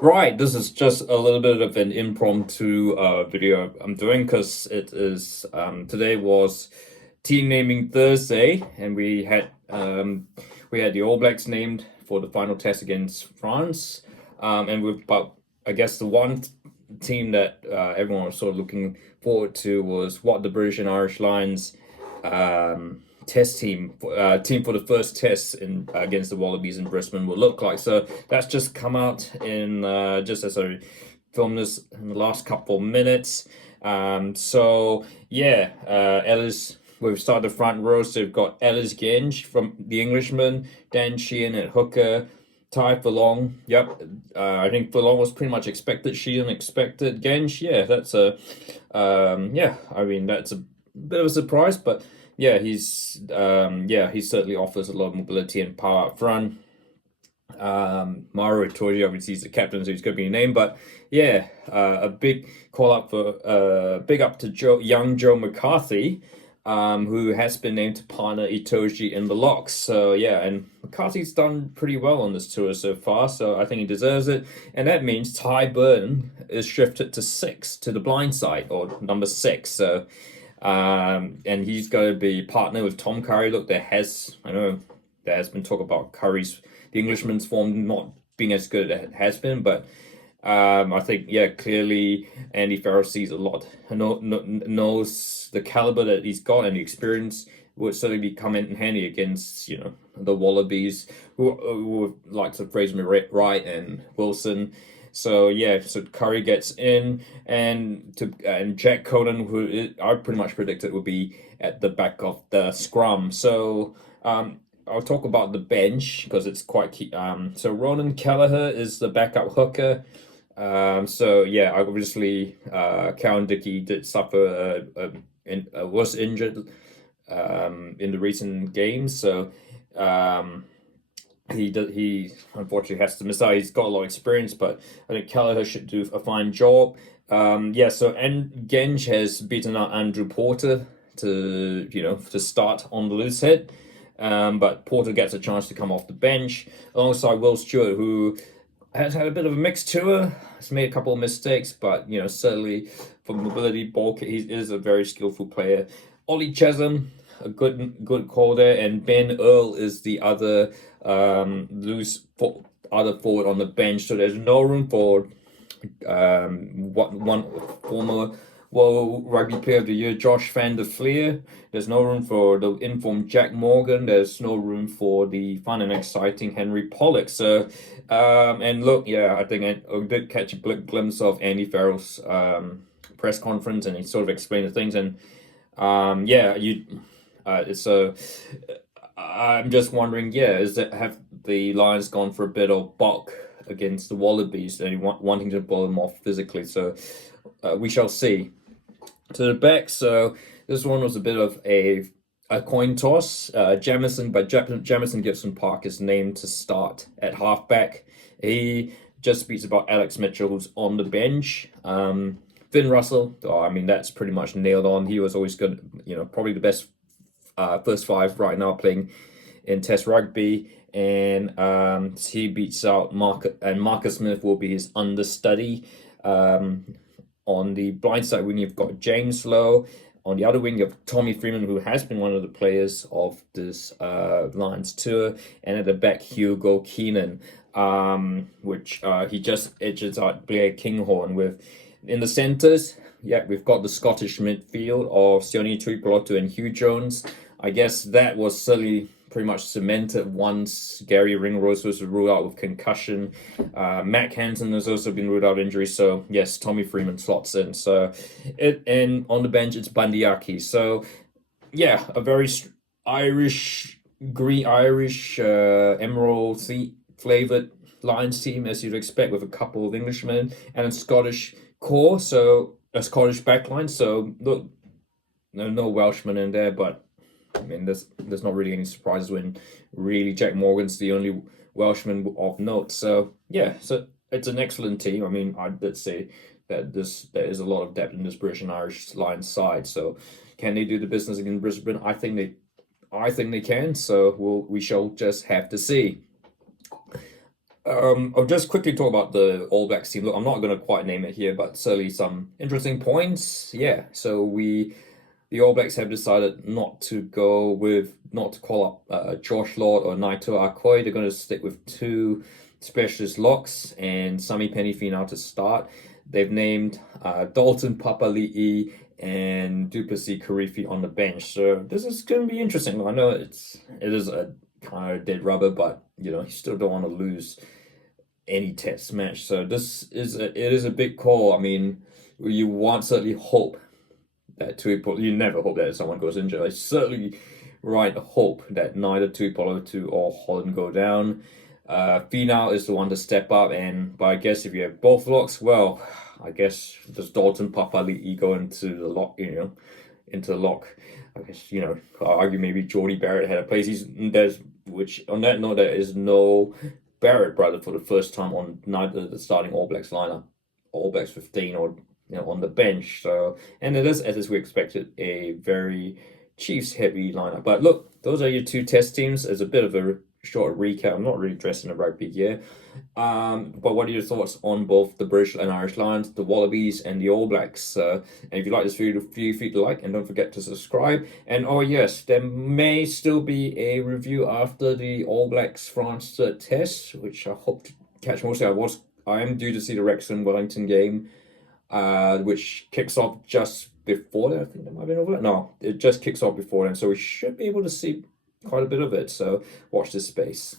Right, this is just a little bit of an impromptu video I'm doing because it is today was team naming Thursday, and we had the All Blacks named for the final test against France, and I guess the one team that everyone was sort of looking forward to was what the British and Irish Lions test team for the first test in against the Wallabies in Brisbane will look like. So that's just come out in just as I filmed this in the last couple of minutes. So yeah, Ellis. We've started the front row, so we've got Ellis Genge from the Englishman, Dan Sheehan at hooker, Ty Furlong. Yep, I think Furlong was pretty much expected. Sheehan expected. Genge, yeah, that's a, yeah. I mean, that's a bit of a surprise, but yeah, he certainly offers a lot of mobility and power up front. Maro Itoje obviously he's the captain, so he's going to be named. But yeah, a big call up for big up to young Joe McCarthy, who has been named to partner Itoje in the locks. So yeah, and McCarthy's done pretty well on this tour so far, so I think he deserves it. And that means Ty Burton is shifted to six, to the blind side, or number six. So and he's going to be partner with Tom Curry. Look, I know there has been talk about the Englishman's form not being as good as it has been, but I think, yeah, clearly Andy Farrell sees a lot, knows the caliber that he's got, and the experience would certainly be come in handy against, the Wallabies, who likes of Fraser Wright and Wilson. So yeah, so Curry gets in, and Jack Conan, I pretty much predicted would be at the back of the scrum. So I'll talk about the bench because it's quite key. So Ronan Kelleher is the backup hooker. So yeah, obviously, Cowan Dickey did suffer was injured in the recent games. So he unfortunately has to miss out. He's got a lot of experience, but I think Kelleher should do a fine job. Yeah, so and Genge has beaten out Andrew Porter to start on the loose head. But Porter gets a chance to come off the bench alongside Will Stewart, who has had a bit of a mixed tour. Has made a couple of mistakes, but certainly for mobility, he is a very skillful player. Ollie Chesham, a good call there, and Ben Earl is the other other forward on the bench. So there's no room for one former World Rugby Player of the Year, Josh Van der Fleer. There's no room for the informed Jack Morgan. There's no room for the fun and exciting Henry Pollock. So, and look, yeah, I think I did catch a glimpse of Andy Farrell's press conference, and he sort of explained the things. And yeah, so I'm just wondering, yeah, have the Lions gone for a bit of bulk against the Wallabies and wanting to blow them off physically? So we shall see. To the back, so this one was a bit of a coin toss. Jamison Gibson Park is named to start at halfback. He just beats about Alex Mitchell, who's on the bench. Finn Russell, I mean, that's pretty much nailed on. He was always good, probably the best first five right now playing in Test rugby. And he beats out Marcus Smith will be his understudy. On the blind side wing, you've got James Lowe. On the other wing, you have Tommy Freeman, who has been one of the players of this Lions tour. And at the back, Hugo Keenan, which he just edges out Blair Kinghorn with. In the centres, yeah, we've got the Scottish midfield of Sione Tuipulotu and Hugh Jones. I guess that was certainly pretty much cemented once Gary Ringrose was ruled out with concussion. Mac Hansen has also been ruled out injury, so yes, Tommy Freeman slots in. So and on the bench it's Bandiaki. So yeah, a very Irish emerald flavored Lions team as you'd expect, with a couple of Englishmen and a Scottish core, so a Scottish backline. So look, no Welshman in there, but I mean, there's not really any surprises when really Jack Morgan's the only Welshman of note. So yeah, so it's an excellent team. I mean, I'd say that there is a lot of depth in this British and Irish Lions side. So can they do the business against Brisbane? I think they can. So we shall just have to see. I'll just quickly talk about the All Blacks team. Look, I'm not going to quite name it here, but certainly some interesting points. Yeah, so the All Blacks have decided not to call up Josh Lord or Naito Akoi. They're going to stick with two specialist locks and Sami Penifina to start. They've named Dalton Papali'i and Duplessis Karifi on the bench. So this is going to be interesting. I know it is a kind of dead rubber, but you still don't want to lose any test match. So it is a big call. I mean, you want certainly hope that Tuipolo, you never hope that someone goes injured. I certainly hope that neither Tuipolo or Holland go down. Finau is the one to step up, but I guess if you have both locks, well, I guess does Dalton Papali'i go into the lock, into the lock. I guess, I'll argue maybe Jordie Barrett had a place. Which on that note, there is no Barrett brother for the first time on neither the starting All Blacks lineup, All Blacks 15 or on the bench. So, and it is, as we expected, a very Chiefs heavy lineup. But look, those are your two test teams. As a bit of a short recap, I'm not really dressed in a rugby gear. But what are your thoughts on both the British and Irish Lions, the Wallabies, and the All Blacks? And if you like this video, feel free to like and don't forget to subscribe. And oh yes, there may still be a review after the All Blacks France test, which I hope to catch mostly. I am due to see the Wrexham Wellington game, which kicks off just before that. I think that might have been over that. No, it just kicks off before then, so we should be able to see quite a bit of it. So watch this space.